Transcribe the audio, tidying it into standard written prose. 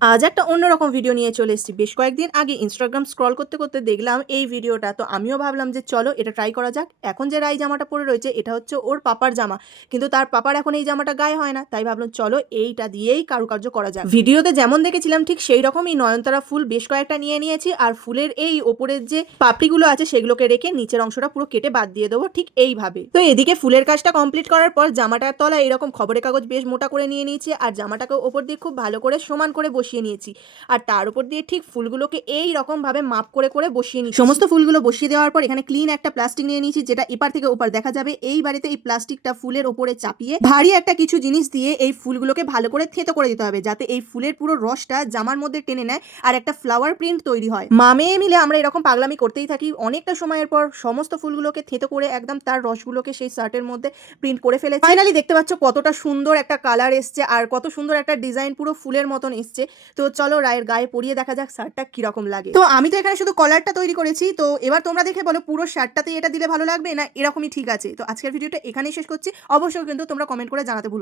আজ একটা অন্যরকম ভিডিও নিয়ে চলে এসেছি। বেশ কয়েকদিন আগে Instagram স্ক্রল করতে, করতে দেখলাম এই ভিডিওটা। তো আমিও ভাবলাম যে চলো এটা ট্রাই করা যাক। এখন যে রাই জামাটা পরে রয়েছে এটা হচ্ছে ওর পাপার জামা। কিন্তু তার পাপার এখন এই জামাটা গায়ে হয় না। তাই ভাবলাম চলো এইটা দিয়েই কারুকার্য করা যাক। ভিডিওতে যেমন দেখেছিলাম ঠিক সেই রকমই নয়নতারা ফুল বেশ কয়েকটা নিয়ে নিয়েছি। আর ফুলের এই ওপরের যে পাপড়িগুলো আছে সেগুলোকে রেখে নিচের অংশটা পুরো কেটে বাদ দিয়ে দেবো ঠিক এইভাবে। তো এদিকে ফুলের কাজটা কমপ্লিট করার পর জামাটার তলায় এরকম খবরের কাগজ বেশ মোটা করে নিয়ে নিয়েছি। আর জামাটাকে ওপর দিয়ে খুব ভালো করে সমান করে বসিয়ে নিয়েছি। আর তার উপর দিয়ে ঠিক ফুলগুলোকে এই রকম ভাবে মাপ করে করে বসিয়ে নিচ্ছি। সমস্ত ফুলগুলো বসিয়ে দেওয়ার পর এখানে ক্লিন একটা প্লাস্টিক নিয়ে নিয়েছি, যেটা এপার থেকে ওপার দেখা যাবে। এই বাড়িতে এই প্লাস্টিকটা ফুলের ওপরে চাপিয়ে ভারী একটা কিছু জিনিস দিয়ে এই ফুলগুলোকে ভালো করে থেঁতো করে দিতে হবে, যাতে এই ফুলের পুরো রসটা জামার মধ্যে টেনে নেয় আর একটা ফ্লাওয়ার প্রিন্ট তৈরি হয়। মা মেয়ে মিলে আমরা এরকম পাগলামি করতেই থাকি। অনেকটা সময়ের পর সমস্ত ফুলগুলোকে থেঁতো করে একদম তার রসগুলোকে সেই শার্টের মধ্যে প্রিন্ট করে ফেলেছি। ফাইনালি দেখতে পাচ্ছ কতটা সুন্দর একটা কালার এসছে আর কত সুন্দর একটা ডিজাইন পুরো ফুলের মতন এসছে। তো চলো রায়ের গায়ে পরিয়ে দেখা যাক শার্টটা কিরকম লাগে। তো আমি তো এখানে শুধু কলারটা তৈরি করেছি। তো এবার তোমরা দেখে বলো পুরো শার্টটাতেই এটা দিলে ভালো লাগবে না এরকমই ঠিক আছে। তো আজকের ভিডিওটা এখানেই শেষ করছি। অবশ্যই কিন্তু তোমরা কমেন্ট করে জানাতে ভুলো না।